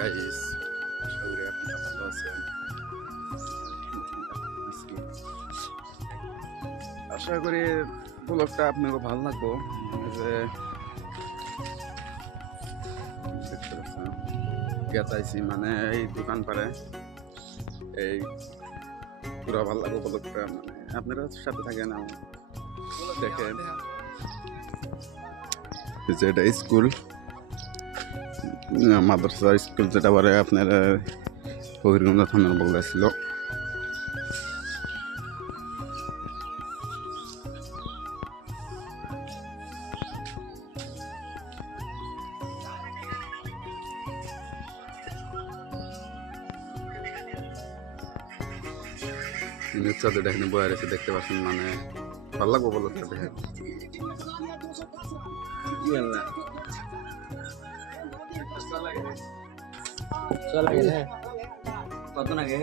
Guys, আশা করি আপনারা ভালো আছেন। আশা করি ব্লগটা আপনাকে ভালো লাগবো। যে গেছাইছি মানে এই দোকান পারে এই পুরা ভালো লাগবো ব্লগটা, মানে আপনারা সাথে থাকেন দেখেন। যে এটা স্কুল, মাদ্রাসা স্কুল যেটা বলে আপনার ফকিরগঞ্জ থানার বলতে ছিল। নিশ্চয় দেখেন বয়ে রয়েছে, দেখতে পাচ্ছেন, মানে ভালো লাগবো বলো তো দেখেন। কত লাগে